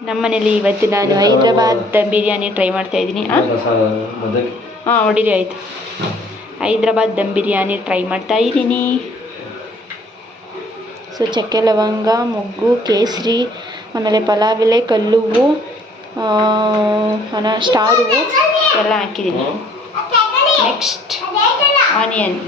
ನಮ್ಮನೇಲಿ ಇವತ್ತು ನಾನು ಹೈದ್ರಾಬಾದ್ ದಮ್ ಬಿರಿಯಾನಿ ಟ್ರೈ ಮಾಡ್ತಾ ಇದ್ದೀನಿ. ಹೊಡಿರಿ ಆಯಿತು. ಹೈದ್ರಾಬಾದ್ ದಮ್ ಬಿರಿಯಾನಿ ಟ್ರೈ ಮಾಡ್ತಾ ಇದ್ದೀನಿ. ಸೊ ಚಕ್ಕೆ ಲವಂಗ, ಮೊಗ್ಗು, ಕೇಸರಿ, ಆಮೇಲೆ ಪಲಾವ್ ಎಲೆ, ಕಲ್ಲುವ್ವು, ಸ್ಟಾರ್ ಹೂವು ಎಲ್ಲ ಹಾಕಿದ್ದೀನಿ. ನೆಕ್ಸ್ಟ್ ಆನಿಯನ್,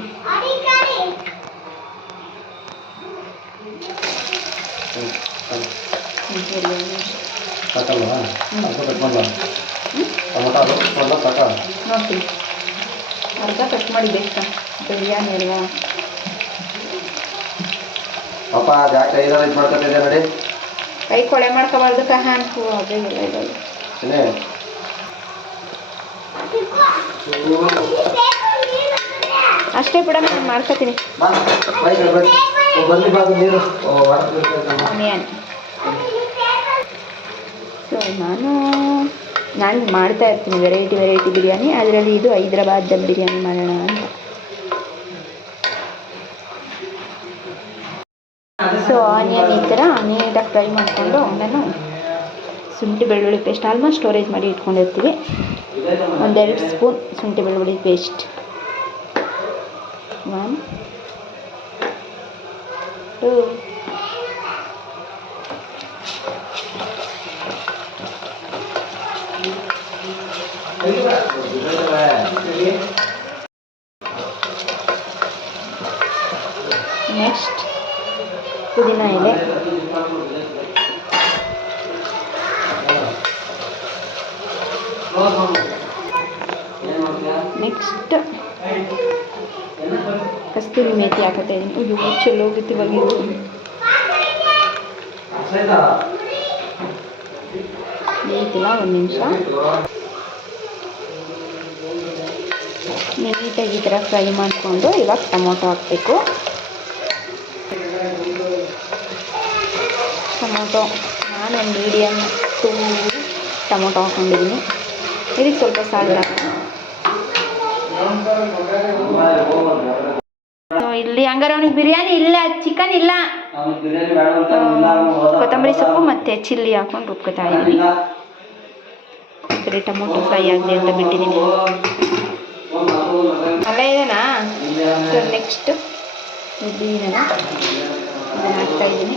ನೋಡ್ತೀನಿ ಅರ್ಧ ಕಟ್ ಮಾಡಿ ಬೇಕಾ ಬಿರಿಯಾನಿ ಅಲ್ವಾ. ಪಾಪ ಯಾಕೆ ಐದಾರು ಇದು ಮಾಡ್ಕೊತಿದ್ದೆ ನೋಡಿ. ಕೈ ಕೊಳೆ ಮಾಡ್ಕೋಬಾರ್ದು ಕಹಾನ್ಕು ಅದೇ ಎಲ್ಲ ಇರೋದು. ಅಷ್ಟೇ ಬಿಡ, ನಾನು ಮಾಡ್ಕೊತೀನಿ. ಆನಿಯನ್. ಸೊ ನಾನು ಮಾಡ್ತಾ ಇರ್ತೀನಿ ವೆರೈಟಿ ಬಿರಿಯಾನಿ. ಅದರಲ್ಲಿ ಇದು ಹೈದ್ರಾಬಾದ್ ದಮ್ ಬಿರಿಯಾನಿ ಮಾಡೋಣ ಅಂತ. ಸೊ ಆನಿಯನ್ ಈ ಥರ ನೀಟಾಗಿ ಫ್ರೈ ಮಾಡಿಕೊಂಡು ನಾನು ಶುಂಠಿ ಬೆಳ್ಳುಳ್ಳಿ ಪೇಸ್ಟ್ ಆಲ್ಮೋಸ್ಟ್ ಸ್ಟೋರೇಜ್ ಮಾಡಿ ಇಟ್ಕೊಂಡಿರ್ತೀವಿ. 1-2 ಸ್ಪೂನ್ ಶುಂಠಿ ಬೆಳ್ಳುಳ್ಳಿ ಪೇಸ್ಟ್, 1 2 ನೆಕ್ಸ್ಟ್ ಪುದೀನ ಎಲೆ, ನೆಕ್ಸ್ಟ್ ಕಸ್ತೂರಿ ಮೇಥಿ ಹಾಕತ್ತಾ ಇದ್ದೀನಿ. ಇದು ಚೆಲ್ಲೋಗಿತ್ತು ಇವಾಗ. ಬೇಯ್ತಿಲ್ಲ, 1 ನಿಮಿಷ ನೀಟಾಗಿ ಈ ಥರ ಫ್ರೈ ಮಾಡಿಕೊಂಡು ಇವಾಗ ಟೊಮೊಟೊ ಹಾಕಬೇಕು. ಟೊಮೊಟೊ ನಾನು ಮೀಡಿಯಮ್ 2 ಟೊಮೊಟೊ ಹಾಕ್ಕೊಂಡಿದ್ದೀನಿ. ಇದಕ್ಕೆ ಸ್ವಲ್ಪ ಸಾಲ್ಟ್ ಹಾಕೋಣ. ಇಲ್ಲಿ ಹಂಗಾರೆ ಅವನಿಗೆ ಬಿರಿಯಾನಿ ಇಲ್ಲ, ಚಿಕನ್ ಇಲ್ಲ, ಕೊತ್ತಂಬರಿ ಸೊಪ್ಪು ಮತ್ತು ಚಿಲ್ಲಿ ಹಾಕೊಂಡು ರುಬ್ಕೊತಾ ಇದ್ದೀನಿ. ಟೊಮೊಟೊ ಫ್ರೈ ಆಗಲಿ ಅಂತ ಬಿಟ್ಟಿದ್ದೀನಿ. ಅಲ್ಲ ಇದೆನಾ. ಸೊ ನೆಕ್ಸ್ಟ್ ಇದನ್ನ ಹಾಕ್ತಾ ಇದ್ದೀನಿ.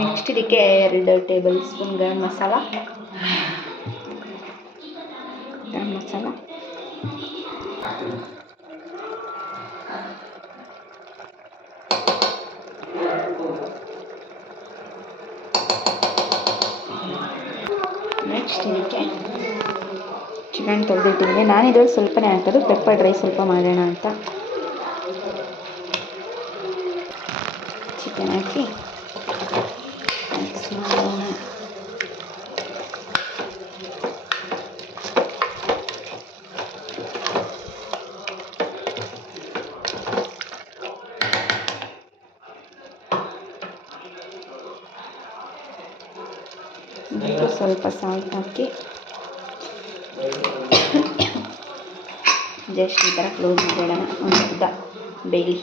ನೆಕ್ಸ್ಟ್ ಇದಕ್ಕೆ 2 table spoon garam masala, next ಇದಕ್ಕೆ ಚಿಕನ್ ತೊಳೆದಿಟ್ಟಿದ್ದೀನಿ. ನಾನು ಇದ್ರಲ್ಲಿ ಸ್ವಲ್ಪನೇ ಹಾಕೋದು, ಪೆಪ್ಪರ್ ಡ್ರೈ ಸ್ವಲ್ಪ ಮಾಡೋಣ ಅಂತ. ಚಿಕನ್ ಹಾಕಿ ಮಿಕ್ಸ್ ಮಾಡೋಣ. ಸ್ವಲ್ಪ ಸಾಲ್ಟ್ ಹಾಕಿ ಜಸ್ಟ್ ಈ ಥರ ಕ್ಲೋಸ್ ಮಾಡೋಣ. ಒಂದು ಅರ್ಧ ಬೇಯಲಿ.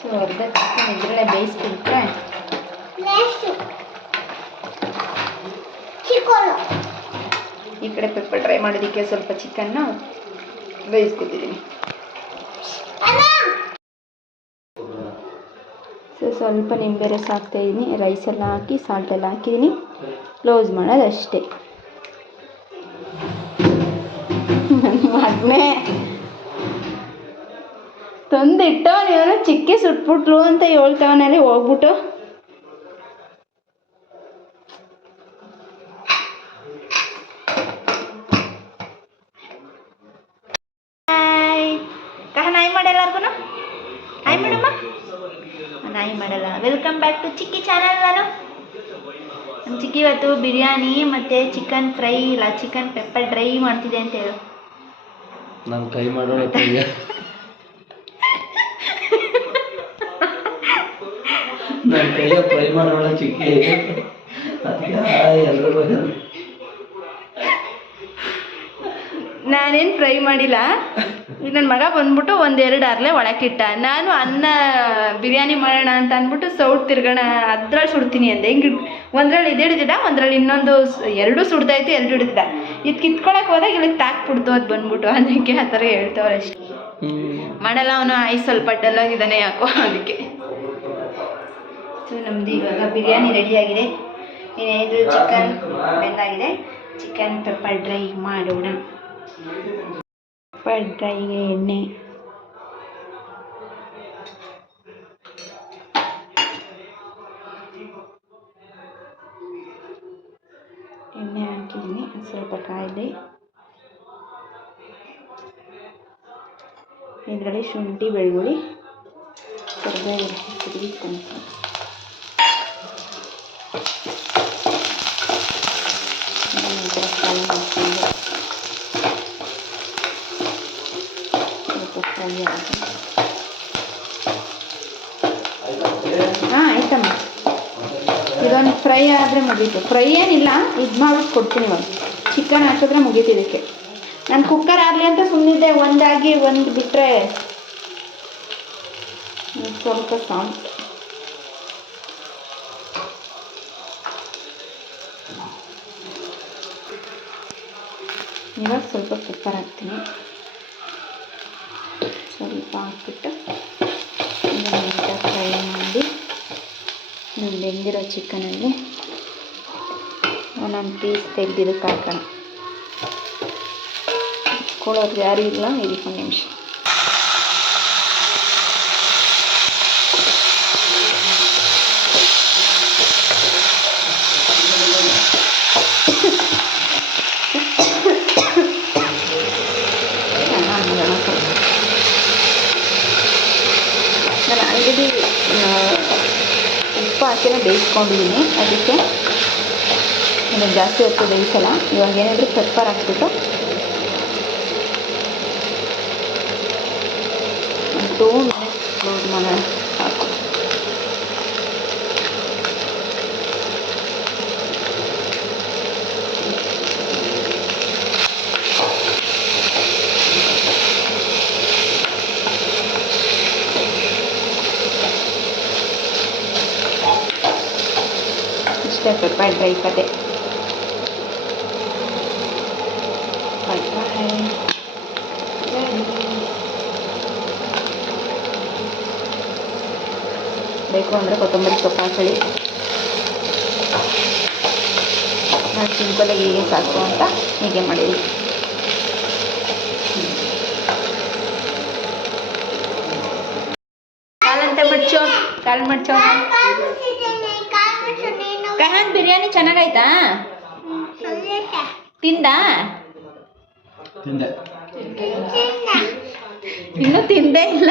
ಸೊ ಅರ್ಧ ಚಿಕನ್ ಇದರಲ್ಲೇ ಬೇಯಿಸ್ಬಿಟ್ರೆ ಈ ಕಡೆ ಪೆಪ್ಪರ್ ಡ್ರೈ ಮಾಡೋದಕ್ಕೆ ಸ್ವಲ್ಪ ಚಿಕನ್ನ ಬೇಯಿಸ್ಕೊತಿದ್ದೀನಿ. ಸೊ ಸ್ವಲ್ಪ ನಿಂಬೆ ರಸ ಹಾಕ್ತಾಯಿದ್ದೀನಿ. ರೈಸೆಲ್ಲ ಹಾಕಿ ಸಾಲ್ಟೆಲ್ಲ ಹಾಕಿದ್ದೀನಿ. ಕ್ಲೋಸ್ ಮಾಡೋದು ಅಷ್ಟೇ. ಮಗನೇ ತಂದಿಟ್ಟು ನೀನು ಚಿಕ್ಕಿ ಸುಟ್ಬಿಟ್ಲು ಅಂತ ಹೇಳ್ತವನಲ್ಲಿ ಹೋಗ್ಬಿಟ್ಟು. ನಾಯಿ ಮಾಡಲ್ಲಾರ್ಗು ನಾಯಿ ಮಾಡಮ್ಮ, ನಾಯಿ ಮಾಡಲ್ಲ. Welcome back to Chikki channel. ನಮ್ಮ ಚಿಕ್ಕಿ ಇವತ್ತು ಬಿರಿಯಾನಿ ಮತ್ತು ಚಿಕನ್ ಫ್ರೈ ಇಲ್ಲ ಚಿಕನ್ ಪೆಪ್ಪರ್ ಡ್ರೈ ಮಾಡ್ತಿದೆ ಅಂತ ಹೇಳು. ನಾನು ಕೈ ಮಾಡೋಣ ನನ್ನ ಕೈಯ ಫ್ರೈ ಮಾಡೋಣ ಚಿಕ್ಕಿ. ಅದಕ್ಕೆ ಎಲ್ಲರೂ ನಾನೇನು ಫ್ರೈ ಮಾಡಿಲ್ಲ. ಈಗ ನನ್ನ ಮಗ ಬಂದ್ಬಿಟ್ಟು ಒಂದೆರಡು ಅರ್ಲೆ ಒಳಕ್ಕಿಟ್ಟ. ನಾನು ಅನ್ನ ಬಿರಿಯಾನಿ ಮಾಡೋಣ ಅಂತ ಅಂದ್ಬಿಟ್ಟು ಸೌಟ್ ತಿರ್ಗೋಣ ಅದ್ರಲ್ಲಿ ಸುಡ್ತೀನಿ ಅಂದೆ. ಹಿಂಗೆ ಒಂದ್ರಲ್ಲಿ ಇದು ಹಿಡಿದಿದ್ದ, ಒಂದ್ರಲ್ಲಿ ಇನ್ನೊಂದು ಎರಡೂ ಸುಡ್ತಾಯಿತ್ತು, ಎರಡು ಹಿಡಿದಿದ್ದ. ಇದು ಕಿತ್ಕೊಳಕ್ಕೆ ಹೋದಾಗ ಇಲ್ಲಿ ತಾಕ್ಬಿಡ್ತು ಅದು ಬಂದ್ಬಿಟ್ಟು. ಅದಕ್ಕೆ ಆ ಥರ ಹೇಳ್ತವ್ರೆ ಅಷ್ಟೇ. ಮಾಡಲ್ಲ ಅವನು. ಸ್ವಲ್ಪ ಡಲ್ಲಾಗಿದ್ದಾನೆ ಯಾಕೋ, ಅದಕ್ಕೆ. ಸೊ ನಮ್ಮದು ಇವಾಗ ಬಿರಿಯಾನಿ ರೆಡಿಯಾಗಿದೆ. ಇದು ಚಿಕನ್ ಬೆಂದಾಗಿದೆ. ಚಿಕನ್ ಪೆಪ್ಪರ್ ಡ್ರೈ ಮಾಡೋಣ. ಪೆಪ್ಪರ್ ಡ್ರೈಗೆ ಎಣ್ಣೆ, ಹಾಕಿದ್ದೀನಿ. ಸ್ವಲ್ಪ ಕಾಯಿಲೆ ಇದರಲ್ಲಿ ಶುಂಠಿ, ಬೆಳ್ಳುಳ್ಳಿ, ಕರಿಬೇವು ತೆಗೆದುಕೊಂಡು ಹಾಂ ಆಯ್ತಮ್ಮ. ಇದೊಂದು ಫ್ರೈ ಆದರೆ ಮುಗೀತು. ಫ್ರೈ ಏನಿಲ್ಲ, ಇದು ಮಾಡ್ಬಿಟ್ಟು ಕೊಡ್ತೀನಿ. ಇವಾಗ ಚಿಕನ್ ಹಾಕಿದ್ರೆ ಮುಗೀತು. ಇದಕ್ಕೆ ನಾನು ಕುಕ್ಕರ್ ಆಗಲಿ ಅಂತ ಸುಮ್ಮನಿದ್ದೆ. ಒಂದಾಗಿ ಒಂದು ಬಿಟ್ಟರೆ ಸ್ವಲ್ಪ ಸಾಲ್ಟ್, ಇವಾಗ ಸ್ವಲ್ಪ ಪೆಪ್ಪರ್ ಹಾಕ್ತೀನಿ. ಸ್ವಲ್ಪ ಹಾಕ್ಬಿಟ್ಟು ನೀಟಾಗಿ ಫ್ರೈ ಮಾಡಿ ನಾನು ಬೆಂದಿರೋ ಚಿಕನಲ್ಲಿ ಒಂದೊಂದು ಪೀಸ್ ತೆಗೆದಿದ್ದಕ್ಕೆ ಹಾಕೋಣ. ಕೊಡೋದು ಯಾರೂ ಇಲ್ಲ. ಇದಕ್ಕೆ ಒಂದು ನಿಮಿಷ. ನಾನು ಆಲ್ರೆಡಿ ಉಪ್ಪು ಹಾಕಿನೇ ಬೇಯಿಸ್ಕೊಂಡಿದ್ದೀನಿ. ಅದಕ್ಕೆ ನಾನು ಜಾಸ್ತಿ ಹೊತ್ತು ಬೇಯಿಸಲ್ಲ. ಇವಾಗ ಏನಾದರೂ ಪೆಪ್ಪರ್ ಹಾಕ್ಬಿಟ್ಟು 2 ಮಿನಿಟ್ಸ್ ಕ್ಲೋಸ್ ಮಾಡೋಣ. ಸಾಕು. ಇಷ್ಟೇ ಪೆಪ್ಪರ್ ಡ್ರೈ ಕತೆ. ಬೇಕು ಅಂದರೆ ಕೊತ್ತಂಬರಿ ಸೊಪ್ಪು ಹಾಕೊಳ್ಳಿ. ನಾನು ಸಿಂಪಲಾಗಿ ಹೀಗೆ ಸಾಕು ಅಂತ ಹೀಗೆ ಮಾಡಿದ್ವಿ. ಕಾಲಂತ ಮಡ್ಚೋ, ಕಾಲು ಮಡ್ಚೋ. ಕಹಾನ್ ಬಿರಿಯಾನಿ ಚೆನ್ನಾಗಾಯ್ತಾ? ತಿಂದ? ಇನ್ನೂ ತಿಂದೇ ಇಲ್ಲ.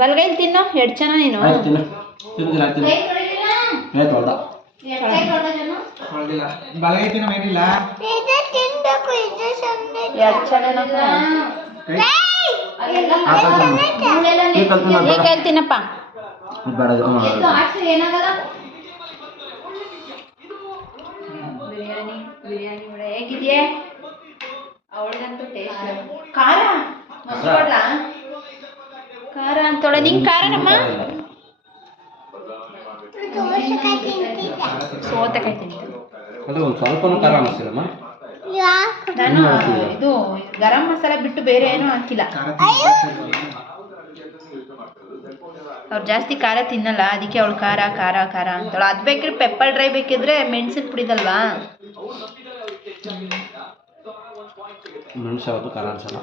ಬಲ್ಗೈಲಿ ತಿನ್ನೋ. ಎರಡು ಜನ ನೀನು. ಕೈಲಿ ತಿನ್ನಪ್ಪ. ಬಿರಿಯಾನಿ ಹೇಗಿದೆಯೇ? ಅವಳದಂತೂ ಟೇಸ್ಟ್. ಖಾರ ಮಸ್ಕೊಡ್ಲ? ಖಾರ ಅಂತೋಳ. ನಿಂಗೆ ಖಾರನಮ್ಮ? ಸೋತೆಕಾಯಿ ತಿಂತೀನಿ. ನಾನು ಇದು ಗರಂ ಮಸಾಲ ಬಿಟ್ಟು ಬೇರೆ ಏನೂ ಹಾಕಿಲ್ಲ. ಅವ್ರು ಜಾಸ್ತಿ ಖಾರ ತಿನ್ನಲ್ಲ, ಅದಕ್ಕೆ ಅವಳು ಖಾರ ಖಾರ ಖಾರ ಅಂತವಳು. ಅದು ಬೇಕಿದ್ರೆ ಪೆಪ್ಪರ್ ಡ್ರೈ ಬೇಕಿದ್ರೆ ಮೆಣಸಿನ ಪುಡಿದಲ್ವಾ. ಮೆಣಸು ಖಾರ ಅನ್ಸಲ್ಲ.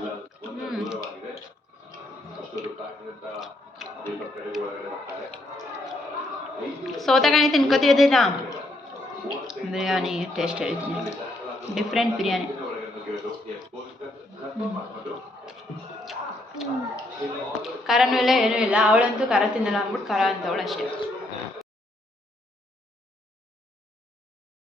ಸೌತೆಕಾಯಿ ತಿನ್ಕೋತಿದ್ದೀರ. ಬಿರಿಯಾನಿ ಟೇಸ್ಟ್ ಹೇಳ್ತೀನಿ. ಡಿಫ್ರೆಂಟ್ ಬಿರಿಯಾನಿ. ಖಾರನೂ ಇಲ್ಲ ಏನೂ ಇಲ್ಲ. ಅವಳಂತೂ ಖಾರ ತಿನ್ನಲ್ಲ ಅಂದ್ಬಿಟ್ಟು ಖಾರ ಅಂತವಳು ಅಷ್ಟೇ.